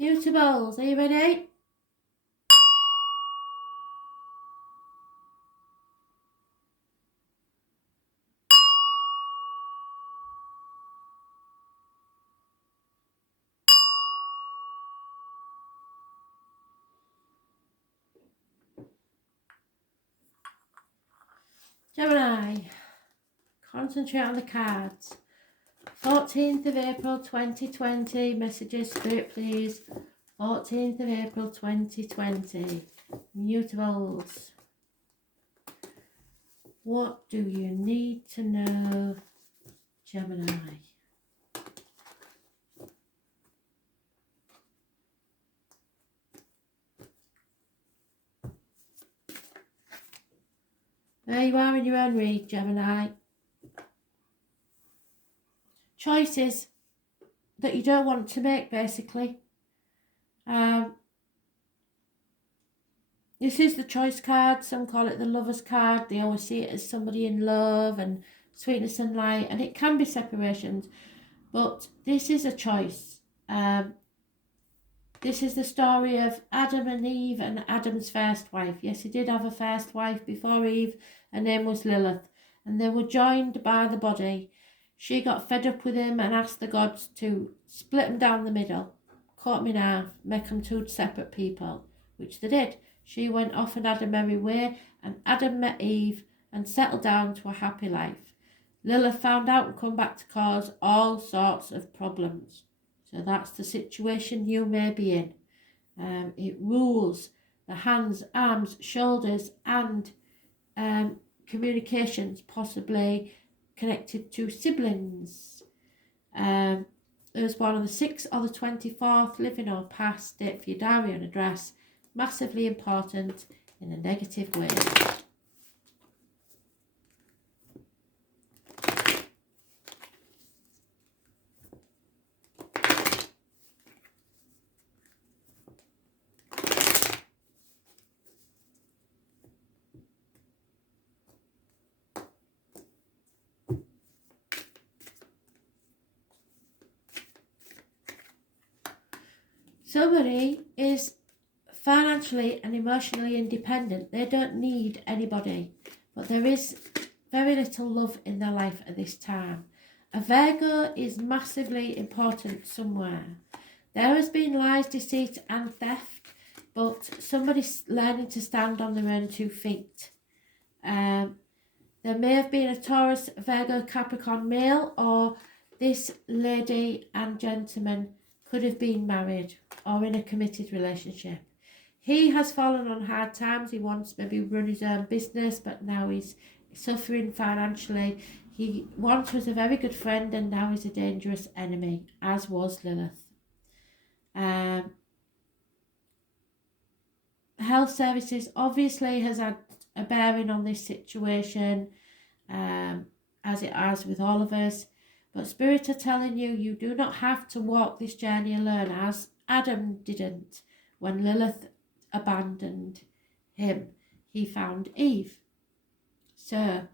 Mutables, are you ready? Gemini, concentrate on the cards. 14th of April 2020, messages, Spirit please. 14th of April 2020, mutables. What do you need to know, Gemini? There you are in your own read, Gemini. Choices that you don't want to make, basically. This is the choice card. Some call it the lover's card. They always see it as somebody in love and sweetness and light, and it can be separations, but this is a choice. This is the story of Adam and Eve and Adam's first wife. Yes, he did have a first wife before Eve. Her name was Lilith, and they were joined by the body. She got fed up with him and asked the gods to split him down the middle, cut him in half, make them two separate people, which they did. She went off and had a merry way, and Adam met Eve and settled down to a happy life. Lilith found out and come back to cause all sorts of problems. So that's the situation you may be in. It rules the hands, arms, shoulders, and communications, possibly connected to siblings. It was born on the 6th or the 24th, living or past, date for your diary and address. Massively important in a negative way. Somebody is financially and emotionally independent. They don't need anybody, but there is very little love in their life at this time. A Virgo is massively important somewhere. There has been lies, deceit and theft, but somebody's learning to stand on their own 2 feet. There may have been a Taurus, Virgo, Capricorn male, or this lady and gentleman could have been married or in a committed relationship. He has fallen on hard times. He once maybe run his own business, but now he's suffering financially. He once was a very good friend and now he's a dangerous enemy, as was Lilith. Health services obviously has had a bearing on this situation, as it has with all of us. But Spirit are telling you, you do not have to walk this journey alone, as Adam didn't. When Lilith abandoned him, he found Eve. So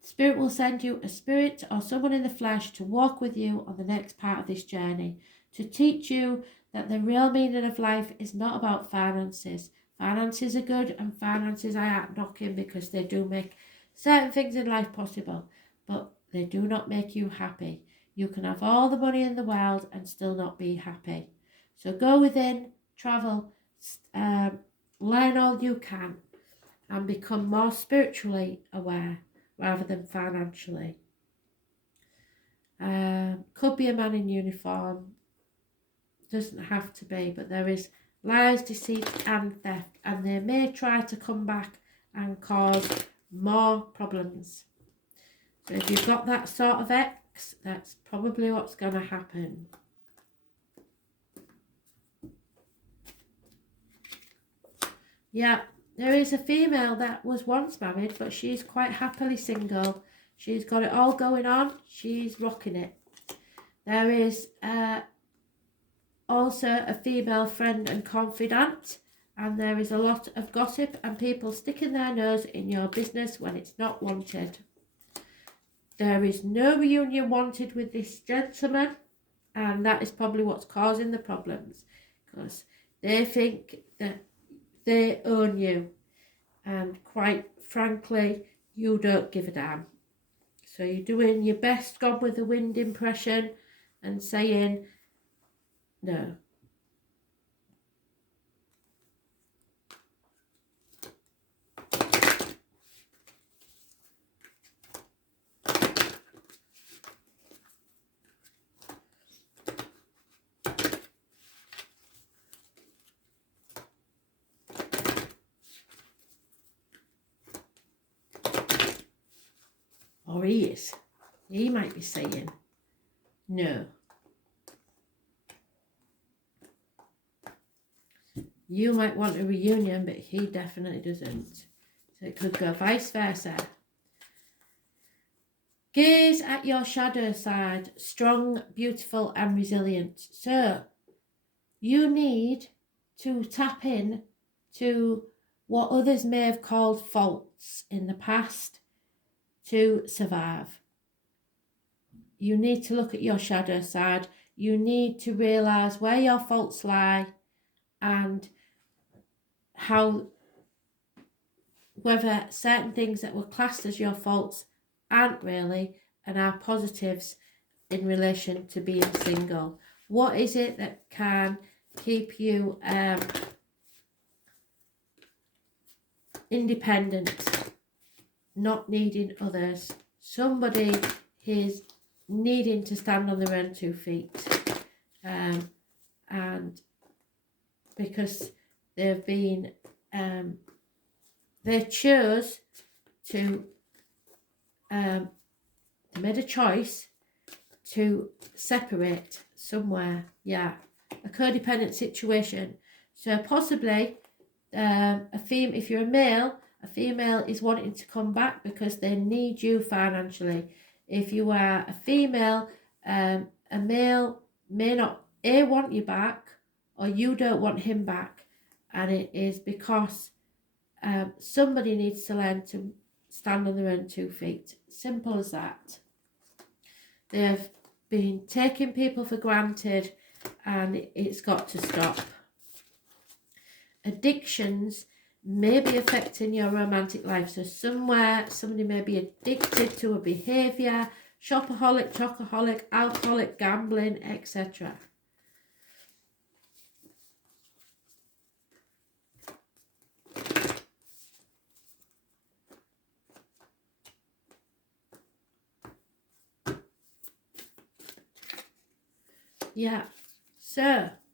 Spirit will send you a spirit or someone in the flesh to walk with you on the next part of this journey, to teach you that the real meaning of life is not about finances. Finances are good, and finances I aren't knocking, because they do make certain things in life possible, but they do not make you happy. You can have all the money in the world and still not be happy. So go within, travel, learn all you can, and become more spiritually aware rather than financially. Could be a man in uniform, doesn't have to be, but there is lies, deceit and theft, and they may try to come back and cause more problems. So if you've got that sort of ex, that's probably what's going to happen. Yeah, there is a female that was once married, but she's quite happily single. She's got it all going on. She's rocking it. There is also a female friend and confidant, and there is a lot of gossip and people sticking their nose in your business when it's not wanted. There is no reunion wanted with this gentleman. And that is probably what's causing the problems, because they think that they own you, and quite frankly, you don't give a damn. So you're doing your best Gone with the Wind impression and saying no. Or he is. He might be saying no. You might want a reunion, but he definitely doesn't. So it could go vice versa. Gaze at your shadow side, strong, beautiful and resilient. So you need to tap in to what others may have called faults in the past to survive. You need to look at your shadow side. You need to realise where your faults lie and how, whether certain things that were classed as your faults aren't really and are positives in relation to being single. What is it that can keep you independent, not needing others? Somebody is needing to stand on their own 2 feet, and because they've been they chose to they made a choice to separate somewhere. Yeah, a codependent situation. So possibly if you're a male, a female is wanting to come back because they need you financially. If you are a female, a male may not want you back, or you don't want him back, and it is because somebody needs to learn to stand on their own 2 feet. Simple as that. They've been taking people for granted, and it's got to stop. Addictions may be affecting your romantic life. So somewhere somebody may be addicted to a behaviour, shopaholic, chocoholic, alcoholic, gambling, etc. Yeah, so